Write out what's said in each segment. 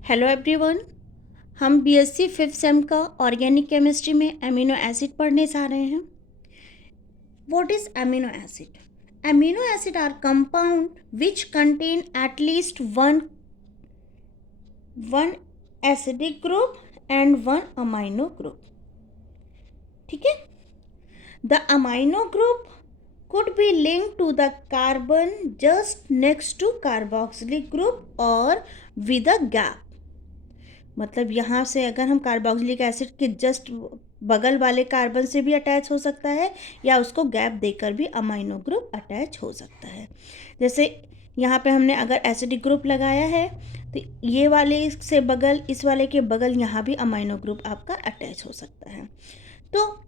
Hello everyone. हम BSc fifth sem का organic chemistry में अमीनो एसिड पढ़ने जा रहे हैं। What is amino acid? Amino acid are compound which contain at least one acidic group and one amino group. ठीक है। The amino group could be linked to the carbon just next to carboxylic group or with a gap। मतलब यहाँ से अगर हम carboxylic acid के just बगल वाले कार्बन से भी अटैच हो सकता है या उसको गैप देकर भी अमाइनो ग्रुप अटैच हो सकता है। जैसे यहाँ पे हमने अगर एसिडिक ग्रुप लगाया है तो ये वाले से बगल, इस वाले के बगल यहाँ भी अमाइनो ग्रुप आपका अटैच हो सकता है। तो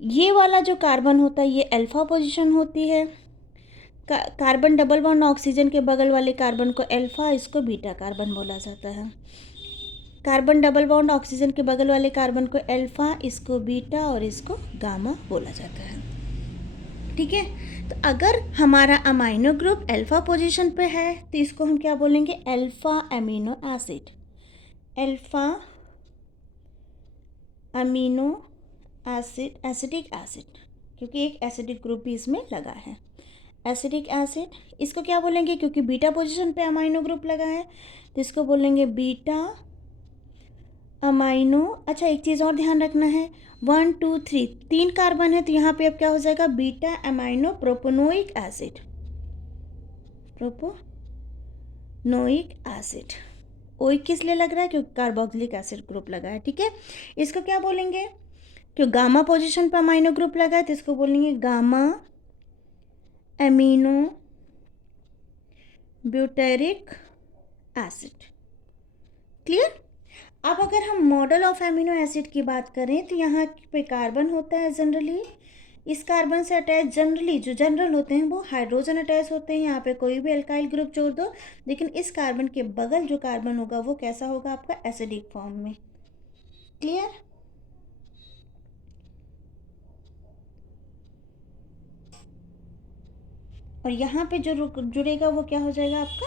ये वाला जो कार्बन होता है ये अल्फा पोजीशन होती है। कार्बन डबल बॉन्ड ऑक्सीजन के बगल वाले कार्बन को अल्फा, इसको बीटा कार्बन बोला जाता है। कार्बन डबल बॉन्ड ऑक्सीजन के बगल वाले कार्बन को अल्फा, इसको बीटा और इसको गामा बोला जाता है। ठीक है। तो अगर हमारा अमाइनो ग्रुप अल्फा पोजीशन पे है तो इसको हम क्या बोलेंगे? Alpha amino acid. Alpha amino acid, acidic acid, क्योंकि एक एसिडिक ग्रुप भी इसमें लगा है। एसिडिक एसिड, इसको क्या बोलेंगे? क्योंकि बीटा पोजीशन पे अमाइनो ग्रुप लगा है तो इसको बोलेंगे बीटा अमाइनो। अच्छा, एक चीज़ और ध्यान रखना है, 1 2 3 3 कार्बन है तो यहाँ पे अब क्या हो जाएगा? Beta amino propanoic acid. Propanoic acid. Oic किस लिए लग रहा है? क्योंकि कार्बोक्सिलिक एसिड ग्रुप लगा है। ठीक है। इसको क्या बोलेंगे? क्यों गामा पोजीशन पर अमाइनो ग्रुप लगा है तो इसको बोलेंगे gamma amino butyric acid. Clear? अब अगर हम मॉडल ऑफ एमिनो एसिड की बात करें तो यहाँ पे कार्बन होता है जनरली। इस कार्बन से अटैच जनरली जो जनरल होते हैं वो हाइड्रोजन अटैच होते हैं। यहाँ पे कोई भी एल्काइल ग्रुप जोड़ दो, लेकिन इस कार्बन के बगल जो कार्बन होगा वो कैसा होगा? आपका एसिडिक फॉर्म में। क्लियर? और यहाँ पे जो जुड़ेगा वो क्या हो जाएगा? आपका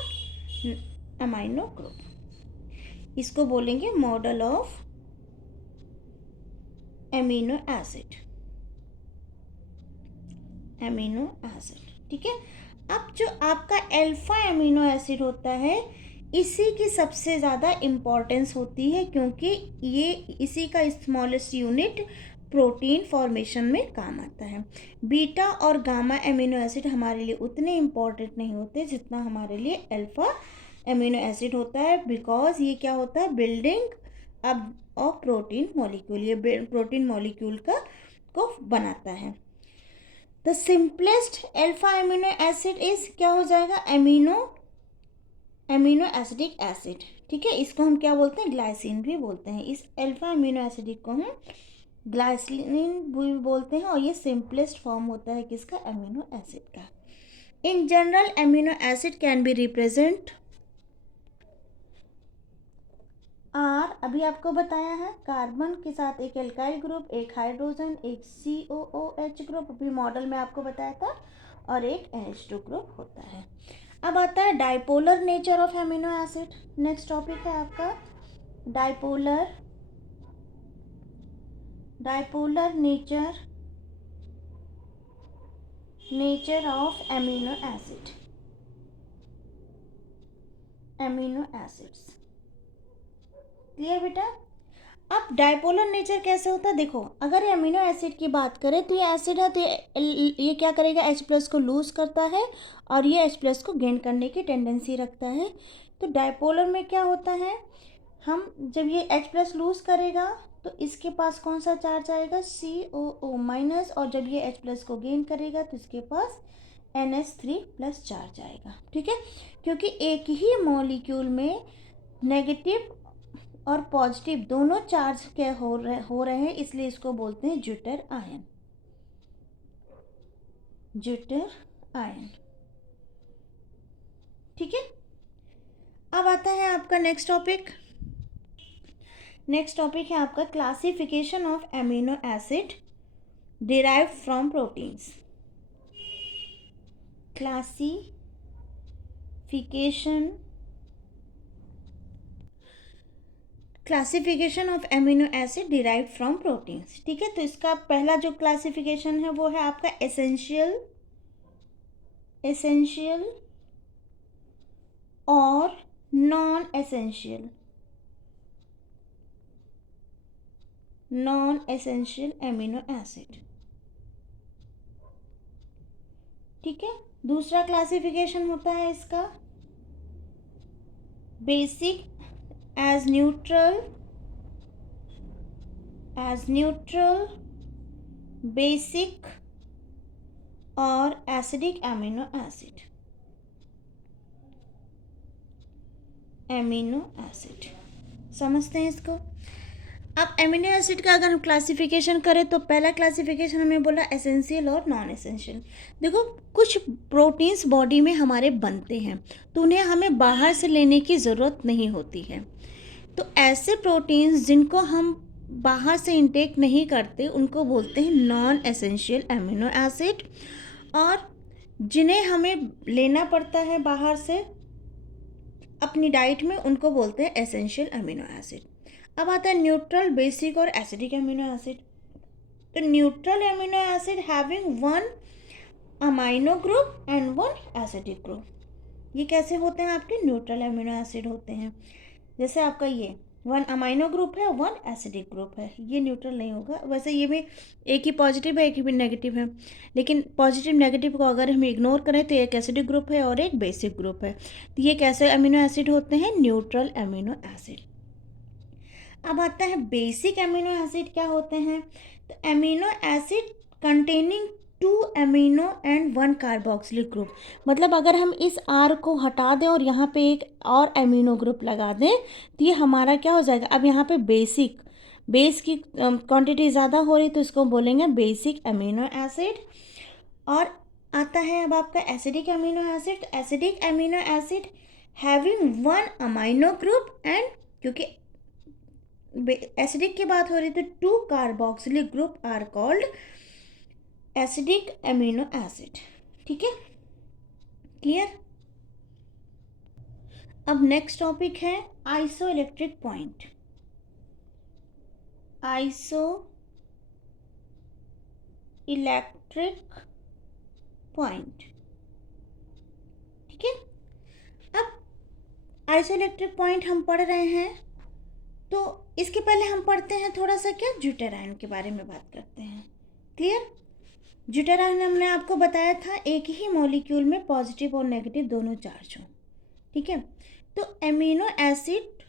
अमाइनो ग्रुप। इसको बोलेंगे model of amino acid. Amino acid. ठीक है। अब जो आपका अल्फा एमिनो एसिड होता है इसी की सबसे ज़्यादा इम्पॉर्टेंस होती है, क्योंकि ये इसी का स्मॉलेस्ट यूनिट प्रोटीन फॉर्मेशन में काम आता है। बीटा और गामा एमिनो एसिड हमारे लिए उतने इम्पॉर्टेंट नहीं होते जितना हमारे लिए अल्फा एमिनो एसिड होता है, बिकॉज ये क्या होता है? बिल्डिंग अब ऑफ प्रोटीन मॉलिक्यूल, ये प्रोटीन मॉलिक्यूल को बनाता है। The simplest alpha amino acid is क्या हो जाएगा? Amino acidic acid. ठीक है। इसको हम क्या बोलते हैं? ग्लाइसिन भी बोलते हैं। इस अल्फा एमिनो एसिडिक को हम ग्लाइसिन भी बोलते हैं और ये सिंपलेस्ट फॉर्म होता है किसका? एमिनो एसिड का। In general amino acid can be represent are, अभी आपको बताया है, कार्बन के साथ एक एल्काइल ग्रुप, एक हाइड्रोजन, एक COOH ग्रुप, अभी मॉडल में आपको बताया था, और एक NH2 ग्रुप होता है। अब आता है dipolar nature of amino acid. Next topic है आपका dipolar nature of amino acids. Clear बेटा? अब डाइपोलर नेचर कैसे होता है? देखो, अगर एमिनो एसिड की बात करें तो ये एसिड है तो ये क्या करेगा? H+ को लूज करता है और ये H+ को गेन करने की टेंडेंसी रखता है। तो डाइपोलर में क्या होता है? हम जब ये H+ लूज करेगा तो इसके पास कौन सा चार्ज आएगा? COO-, और जब ये H+ को गेन करेगा तो इसके पास NH3+ चार्ज आएगा। ठीक है। क्योंकि एक ही मॉलिक्यूल में नेगेटिव और पॉजिटिव दोनों चार्ज के हो रहे हैं, इसलिए इसको बोलते हैं ज्यूटर आयन। ठीक है। अब आता है आपका नेक्स्ट टॉपिक है आपका classification of amino acid derive from proteins. Classification classification of amino acid derived from proteins. ठीक है, तो इसका पहला जो क्लासिफिकेशन है वो है आपका एसेंशियल और नॉन एसेंशियल एमिनो एसिड। ठीक है, दूसरा क्लासिफिकेशन होता है इसका बेसिक एज न्यूट्रल, बेसिक और एसिडिक एमिनो एसिड। समझते हैं इसको। अब एमिनो एसिड का अगर हम क्लासिफिकेशन करें तो पहला क्लासिफिकेशन हमें बोला एसेंशियल और नॉन एसेंशियल। देखो, कुछ प्रोटीन्स बॉडी में हमारे बनते हैं तो उन्हें हमें बाहर से लेने की ज़रूरत नहीं होती है। तो ऐसे प्रोटीन्स जिनको हम बाहर से इंटेक नहीं करते उनको बोलते हैं नॉन एसेंशियल एमिनो एसिड, और जिन्हें हमें लेना पड़ता है बाहर से अपनी डाइट में उनको बोलते हैं एसेंशियल एमिनो एसिड। अब आता है न्यूट्रल, बेसिक और एसिडिक एमिनो एसिड। तो neutral amino acid having one amino group and one acidic group. ये कैसे होते हैं? आपके न्यूट्रल एमिनो एसिड होते हैं। जैसे आपका ये वन अमाइनो ग्रुप है, वन एसिडिक ग्रुप है, ये न्यूट्रल नहीं होगा। वैसे ये भी एक ही पॉजिटिव है, एक ही नेगेटिव है, लेकिन पॉजिटिव नेगेटिव को अगर हम इग्नोर करें तो एक एसिडिक ग्रुप है और एक बेसिक ग्रुप है। तो ये कैसे अमीनो एसिड होते हैं? Neutral amino acid. अब आता है बेसिक एमिनो एसिड क्या होते हैं? तो amino acid containing 2 amino and 1 carboxylic group. मतलब अगर हम इस R को हटा दें और यहाँ पे एक और एमिनो ग्रुप लगा दें तो ये हमारा क्या हो जाएगा? अब यहाँ पे बेस की क्वांटिटी ज़्यादा हो रही तो इसको बोलेंगे बेसिक एमिनो एसिड। और आता है अब आपका acidic amino acid. Acidic amino acid having 1 amino group and, क्योंकि एसिडिक की बात हो रही तो 2 carboxylic group are called acidic amino acid. ठीक है, क्लियर? अब नेक्स्ट टॉपिक है isoelectric point. Isoelectric point. ठीक है, अब आइसो इलेक्ट्रिक पॉइंट हम पढ़ रहे हैं तो इसके पहले हम पढ़ते हैं थोड़ा सा क्या ड्यूटेराइन के बारे में बात करते हैं। क्लियर? ड्यूटेराइन हमने आपको बताया था एक ही मॉलिक्यूल में पॉजिटिव और नेगेटिव दोनों चार्ज हों। ठीक है, तो एमिनो एसिड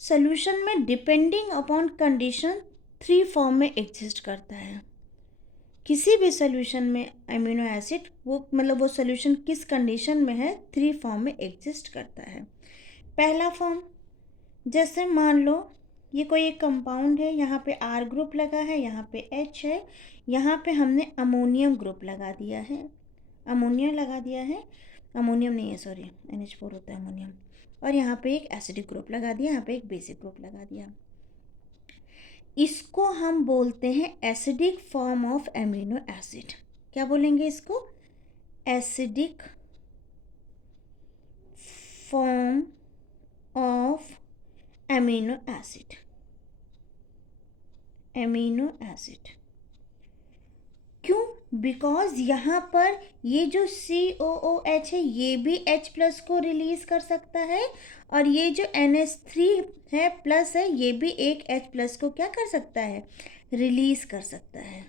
सॉल्यूशन में डिपेंडिंग अपॉन कंडीशन 3 फॉर्म में एग्जिस्ट करता है। किसी भी सॉल्यूशन में एमिनो एसिड वो सॉल्यूशन किस कंडीशन में है? 3 फॉर्म में एग्जिस्ट करता है। पहला फॉर्म, जैसे मान लो ये कोई एक कंपाउंड है, यहाँ पे R ग्रुप लगा है, यहाँ पे H है, यहाँ पे हमने अमोनियम ग्रुप लगा दिया है, अमोनियम नहीं है, सॉरी, NH4 होता है अमोनियम, और यहाँ पे एक एसिडिक ग्रुप लगा दिया, यहाँ पे एक बेसिक ग्रुप लगा दिया। इसको हम बोलते हैं acidic form of amino acid. क्या बोलेंगे इसको? Acidic form of amino acid. क्यों? बिकॉज यहाँ पर ये जो COOH है ये भी H+ को रिलीज कर सकता है, और ये जो NH3 है प्लस है ये भी एक H+ को क्या कर सकता है? रिलीज कर सकता है।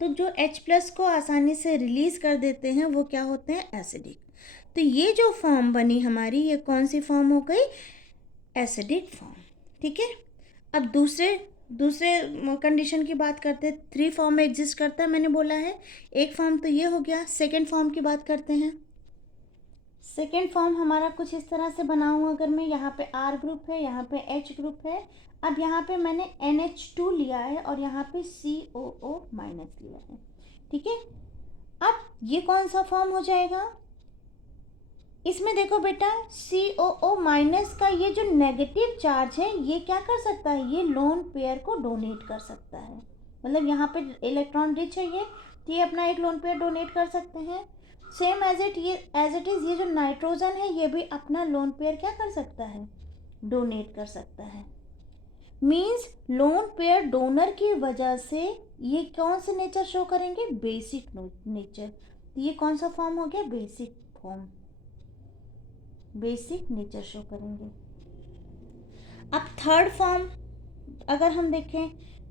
तो जो H+ को आसानी से रिलीज कर देते हैं वो क्या होते हैं? एसिडिक। तो ये जो फॉर्म बनी हमारी, ये कौन सी फॉर्म हो गई? Acidic form. ठीक है, अब दूसरे कंडीशन की बात करते हैं। 3 फॉर्म में एग्जिस्ट करता है मैंने बोला है। एक फॉर्म तो ये हो गया। सेकेंड फॉर्म की बात करते हैं। सेकेंड फॉर्म हमारा कुछ इस तरह से बना हुआ, अगर मैं यहाँ पे R ग्रुप है, यहाँ पे H ग्रुप है, अब यहाँ पे मैंने NH2 लिया है और यहाँ पे COO- लिया है। ठीक है, अब ये कौन सा फॉर्म हो जाएगा? इसमें देखो बेटा, COO- का ये जो नेगेटिव चार्ज है ये क्या कर सकता है? ये लोन पेयर को डोनेट कर सकता है। मतलब यहाँ पे इलेक्ट्रॉन रिच है ये, तो ये अपना एक लोन पेयर डोनेट कर सकते हैं। सेम एज इट इज ये जो नाइट्रोजन है ये भी अपना लोन पेयर क्या कर सकता है? डोनेट कर सकता है। मीन्स लोन पेयर डोनर की वजह से ये कौन से नेचर शो करेंगे, बेसिक नेचर। तो ये कौन सा फॉर्म हो गया, basic form, basic nature show करेंगे। अब थर्ड फॉर्म अगर हम देखें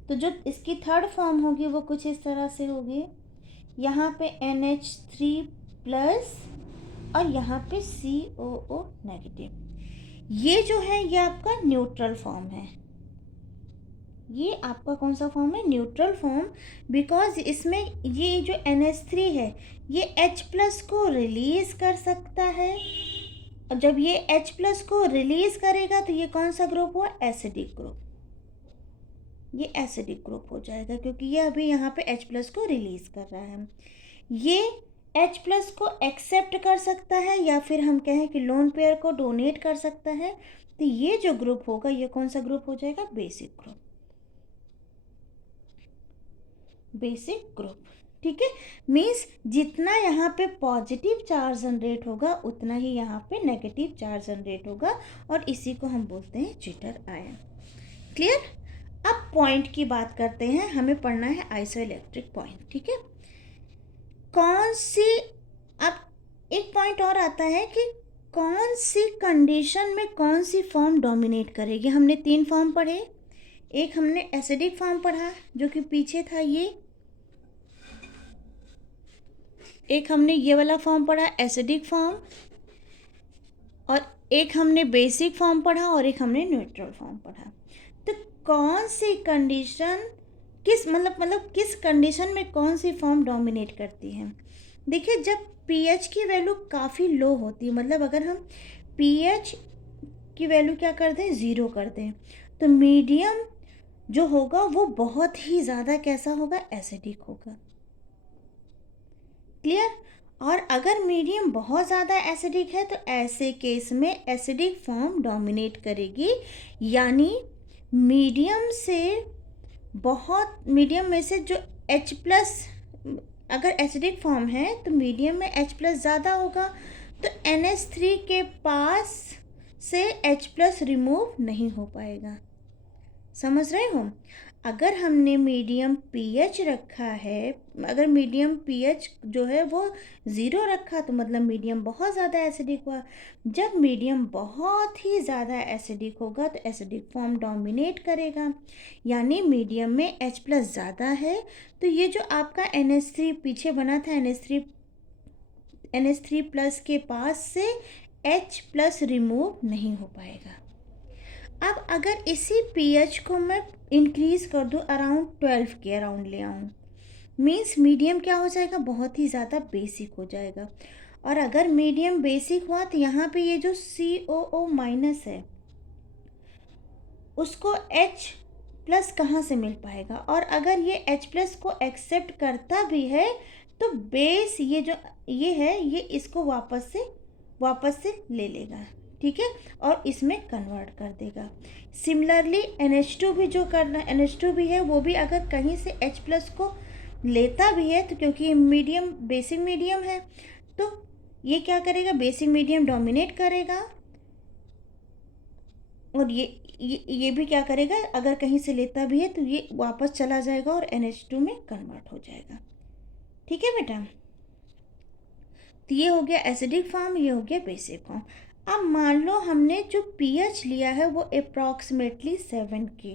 तो जो इसकी थर्ड फॉर्म होगी वो कुछ इस तरह से होगी, यहाँ पे NH3 प्लस और यहाँ पे COO नेगेटिव। ये जो है ये आपका न्यूट्रल फॉर्म है। ये आपका कौन सा फॉर्म है, न्यूट्रल फॉर्म। बिकॉज इसमें ये जो NH3 है ये H प्लस को रिलीज कर सकता है, और जब ये H प्लस को रिलीज करेगा तो ये कौन सा ग्रुप हुआ, एसिडिक ग्रुप। ये एसिडिक ग्रुप हो जाएगा क्योंकि ये अभी यहाँ पे H प्लस को रिलीज कर रहा है। ये H प्लस को एक्सेप्ट कर सकता है या फिर हम कहें कि लोन पेयर को डोनेट कर सकता है। तो ये जो ग्रुप होगा ये कौन सा ग्रुप हो जाएगा, बेसिक ग्रुप, बेसिक ग्रुप। ठीक है, मीन्स जितना यहाँ पे पॉजिटिव चार्ज जनरेट होगा उतना ही यहाँ पे नेगेटिव चार्ज जनरेट होगा, और इसी को हम बोलते हैं जिटर आयन। क्लियर। अब पॉइंट की बात करते हैं, हमें पढ़ना है आइसोइलेक्ट्रिक पॉइंट। ठीक है, कौन सी, अब एक पॉइंट और आता है कि कौन सी कंडीशन में कौन सी फॉर्म डोमिनेट करेगी। हमने 3 फॉर्म पढ़े, एक हमने एसिडिक फॉर्म पढ़ा जो कि पीछे था ये, एक हमने ये वाला फॉर्म पढ़ा एसिडिक फॉर्म, और एक हमने बेसिक फॉर्म पढ़ा, और एक हमने न्यूट्रल फॉर्म पढ़ा। तो कौन सी कंडीशन किस मतलब किस कंडीशन में कौन सी फॉर्म डोमिनेट करती है। देखिए, जब pH की वैल्यू काफ़ी लो होती है, मतलब अगर हम pH की वैल्यू क्या कर दें, 0 कर दें, तो मीडियम जो होगा वो बहुत ही ज़्यादा कैसा होगा, एसिडिक होगा। क्लियर। और अगर मीडियम बहुत ज़्यादा एसिडिक है तो ऐसे केस में एसिडिक फॉर्म डोमिनेट करेगी, यानी मीडियम में से जो H प्लस, अगर एसिडिक फॉर्म है तो मीडियम में H प्लस ज़्यादा होगा, तो NH3 के पास से H प्लस रिमूव नहीं हो पाएगा। समझ रहे हो। अगर हमने मीडियम pH रखा है, अगर मीडियम pH जो है वो 0 रखा तो मतलब मीडियम बहुत ज़्यादा एसिडिक हुआ। जब मीडियम बहुत ही ज़्यादा एसिडिक होगा तो एसिडिक फॉर्म डोमिनेट करेगा, यानी मीडियम में H प्लस ज़्यादा है, तो ये जो आपका NH3 पीछे बना था, NH3 प्लस के पास से H प्लस रिमूव नहीं हो पाएगा। अब अगर इसी pH को मैं इंक्रीज़ कर दूँ, अराउंड 12 के अराउंड ले आऊँ, मीन्स मीडियम क्या हो जाएगा, बहुत ही ज़्यादा बेसिक हो जाएगा। और अगर मीडियम बेसिक हुआ तो यहाँ पे ये जो COO माइनस है उसको H प्लस कहाँ से मिल पाएगा, और अगर ये H प्लस को एक्सेप्ट करता भी है तो बेस ये जो ये है ये इसको वापस से ले लेगा। ठीक है, और इसमें कन्वर्ट कर देगा। सिमिलरली NH2 भी जो करना, NH2 भी है वो भी अगर कहीं से H प्लस को लेता भी है तो क्योंकि ये मीडियम बेसिक मीडियम है तो ये क्या करेगा, बेसिक मीडियम डोमिनेट करेगा, और ये भी क्या करेगा, अगर कहीं से लेता भी है तो ये वापस चला जाएगा और NH2 में कन्वर्ट हो जाएगा। ठीक है बेटा, तो ये हो गया एसिडिक फॉर्म, ये हो गया बेसिक फॉर्म। अब मान लो हमने जो pH लिया है वो अप्रॉक्सीमेटली 7 के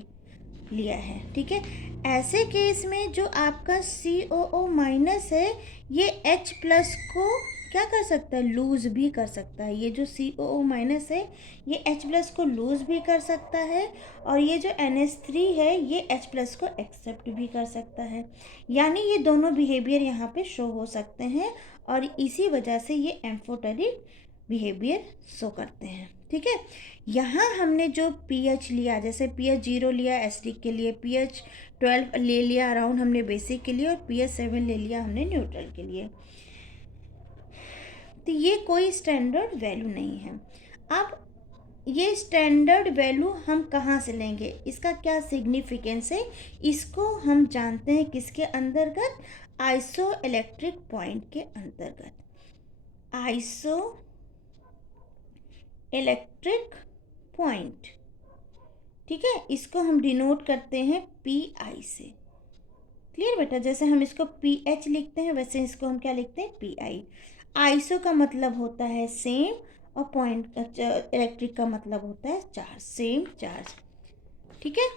लिया है। ठीक है, ऐसे केस में जो आपका COO माइनस है ये H प्लस को क्या कर सकता है, लूज़ भी कर सकता है। ये जो COO माइनस है ये H प्लस को लूज़ भी कर सकता है, और ये जो NH3 है ये H प्लस को एक्सेप्ट भी कर सकता है। यानी ये दोनों बिहेवियर यहाँ पे शो हो सकते हैं, और इसी वजह से ये एम्फोटेरिक बिहेवियर शो करते हैं। ठीक है, यहाँ हमने जो pH लिया, जैसे pH 0 लिया एसिडिक के लिए, pH 12 ले लिया अराउंड हमने बेसिक के लिए, और pH 7 ले लिया हमने न्यूट्रल के लिए। तो ये कोई स्टैंडर्ड वैल्यू नहीं है। अब ये स्टैंडर्ड वैल्यू हम कहाँ से लेंगे, इसका क्या सिग्निफिकेंस है, इसको हम जानते हैं किसके अंतर्गत, आइसो इलेक्ट्रिक पॉइंट के अंतर्गत। Iso electric point. ठीक है, इसको हम डिनोट करते हैं PI से। क्लियर बेटा, जैसे हम इसको PH लिखते हैं वैसे इसको हम क्या लिखते हैं, PI। आइसो का मतलब होता है सेम और पॉइंट इलेक्ट्रिक का मतलब होता है चार्ज, सेम चार्ज। ठीक है,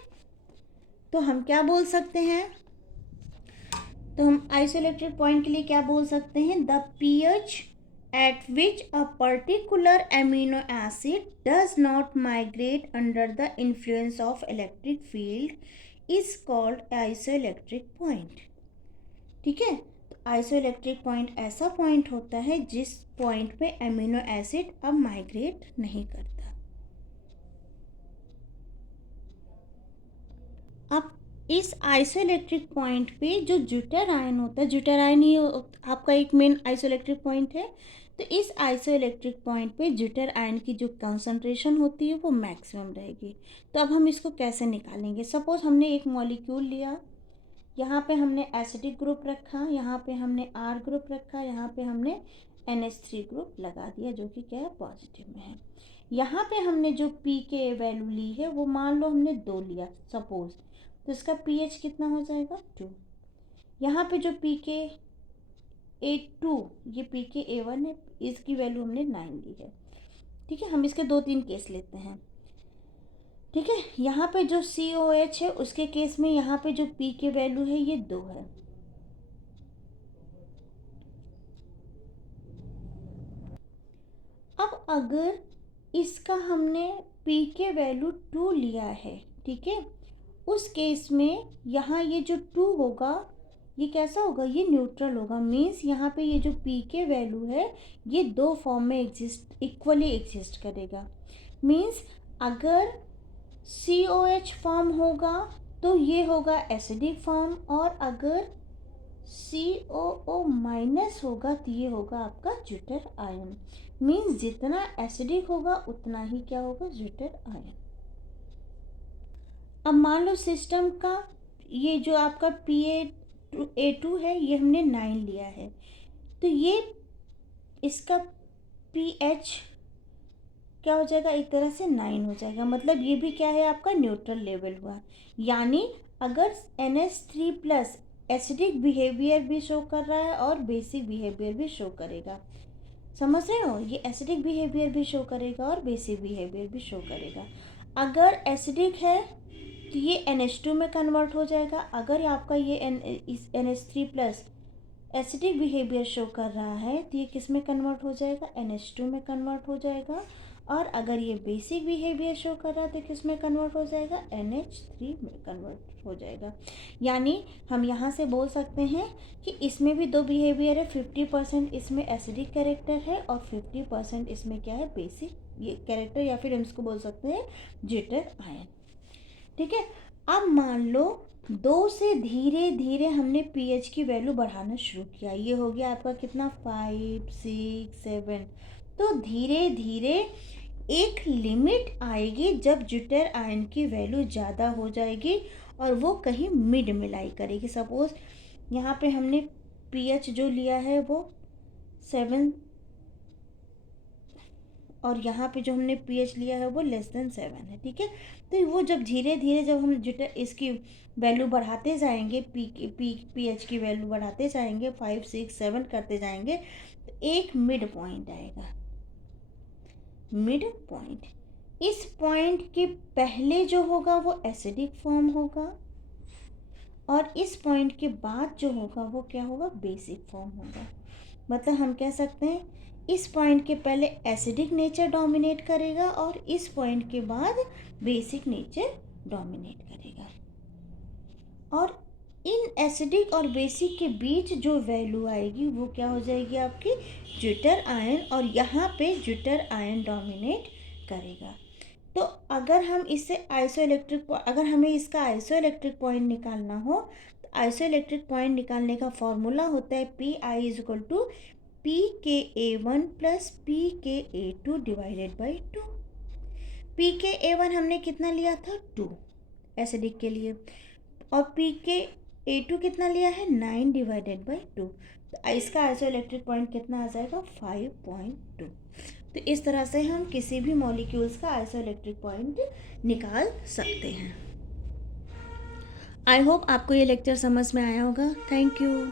तो हम क्या बोल सकते हैं, तो हम आइसोइलेक्ट्रिक पॉइंट के लिए क्या बोल सकते हैं, the pH at which a particular amino acid does not migrate under the influence of electric field is called isoelectric point। ठीक है, तो आइसोइलेक्ट्रिक पॉइंट ऐसा पॉइंट होता है जिस पॉइंट पे एमिनो एसिड अब माइग्रेट नहीं करता। अब इस आइसोइलेक्ट्रिक पॉइंट पे जो ज्यूटर आयन होता है, ज्यूटर आयन ही आपका एक मेन आइसोइलेक्ट्रिक पॉइंट है, तो इस आइसोइलेक्ट्रिक पॉइंट पे ज्यूटर आयन की जो कंसंट्रेशन होती है वो मैक्सिमम रहेगी। तो अब हम इसको कैसे निकालेंगे, सपोज हमने एक मॉलिक्यूल लिया, यहाँ पे हमने एसिडिक ग्रुप रखा, यहाँ पे हमने R ग्रुप रखा, यहाँ पे हमने NH3 ग्रुप लगा दिया जो कि क्या है, पॉजिटिव में है। यहाँ पे हमने जो P के वैल्यू ली है वो मान लो हमने 2 लिया सपोज, तो इसका pH कितना हो जाएगा, 2। यहाँ पे जो pKa2, ये pKa1 है, इसकी वैल्यू हमने 9 ली है। ठीक है, हम इसके 2-3 केस लेते हैं। ठीक है, यहाँ पे जो COH है उसके केस में यहाँ पे जो P की वैल्यू है ये 2 है। अब अगर इसका हमने P के वैल्यू 2 लिया है, ठीक है, उस केस में यहाँ ये जो 2 होगा ये कैसा होगा, ये न्यूट्रल होगा। मीन्स यहाँ पे ये जो P के वैल्यू है ये 2 फॉर्म में इक्वली एग्जिस्ट करेगा। मीन्स अगर COH फॉर्म होगा तो ये होगा एसिडिक फॉर्म, और अगर COO माइनस होगा तो ये होगा आपका ज्यूटर आयन। मीन्स जितना एसिडिक होगा उतना ही क्या होगा, ज्यूटर आयन। अब मान लो सिस्टम का ये जो आपका PA2 है ये हमने 9 लिया है, तो ये इसका pH क्या हो जाएगा, एक तरह से 9 हो जाएगा। मतलब ये भी क्या है, आपका न्यूट्रल लेवल हुआ। यानी अगर NH3 प्लस एसिडिक बिहेवियर भी शो कर रहा है और बेसिक बिहेवियर भी शो करेगा, समझ रहे हो, ये एसिडिक बिहेवियर भी शो करेगा और बेसिक बिहेवियर भी शो करेगा। अगर एसिडिक है तो ये NH2 में कन्वर्ट हो जाएगा। अगर आपका ये NH3 plus acidic behaviour show कर रहा है तो ये किस में कन्वर्ट हो जाएगा, NH2 में कन्वर्ट हो जाएगा। और अगर ये बेसिक बिहेवियर शो कर रहा है तो किस में कन्वर्ट हो जाएगा, NH3 में कन्वर्ट हो जाएगा। यानी हम यहाँ से बोल सकते हैं कि इसमें भी 2 बिहेवियर है, 50% इसमें एसिडिक कैरेक्टर है और 50% इसमें क्या है, बेसिक ये कैरेक्टर, या फिर हम इसको बोल सकते हैं ज्यूटर आयन। ठीक है, अब मान लो 2 से धीरे धीरे हमने pH की वैल्यू बढ़ाना शुरू किया, ये हो गया आपका कितना, 5, 6, 7। तो धीरे धीरे एक लिमिट आएगी जब ज्यूटर आयन की वैल्यू ज़्यादा हो जाएगी और वो कहीं मिड में लाई करेगी। सपोज यहाँ पे हमने pH जो लिया है वो 7 और यहाँ पे जो हमने pH लिया है वो <7 है। ठीक है, तो वो जब धीरे धीरे जब हम ज्यूटर इसकी वैल्यू बढ़ाते जाएंगे, pH की वैल्यू बढ़ाते जाएंगे, 5, 6, 7 करते जाएंगे, तो एक मिड पॉइंट आएगा। मिड पॉइंट, इस पॉइंट के पहले जो होगा वो एसिडिक फॉर्म होगा और इस पॉइंट के बाद जो होगा वो क्या होगा, बेसिक फॉर्म होगा। मतलब हम कह सकते हैं इस पॉइंट के पहले एसिडिक नेचर डोमिनेट करेगा और इस पॉइंट के बाद बेसिक नेचर डोमिनेट करेगा। और इन एसिडिक और बेसिक के बीच जो वैल्यू आएगी वो क्या हो जाएगी, आपकी ज्यूटर आयन, और यहाँ पे ज्यूटर आयन डोमिनेट करेगा। तो अगर हम इससे अगर हमें इसका आइसोइलेक्ट्रिक पॉइंट निकालना हो तो आइसोइलेक्ट्रिक पॉइंट निकालने का फॉर्मूला होता है PI = pKa1 + pKa2 divided by 2। pKa1 हमने कितना लिया था, 2 एसिडिक के लिए, और pKa2 कितना लिया है, 9 डिवाइडेड बाई 2। तो इसका आइसोइलेक्ट्रिक पॉइंट कितना आ जाएगा, 5.2। तो इस तरह से हम किसी भी मॉलिक्यूल्स का आइसोइलेक्ट्रिक पॉइंट निकाल सकते हैं। आई होप आपको ये लेक्चर समझ में आया होगा। Thank you.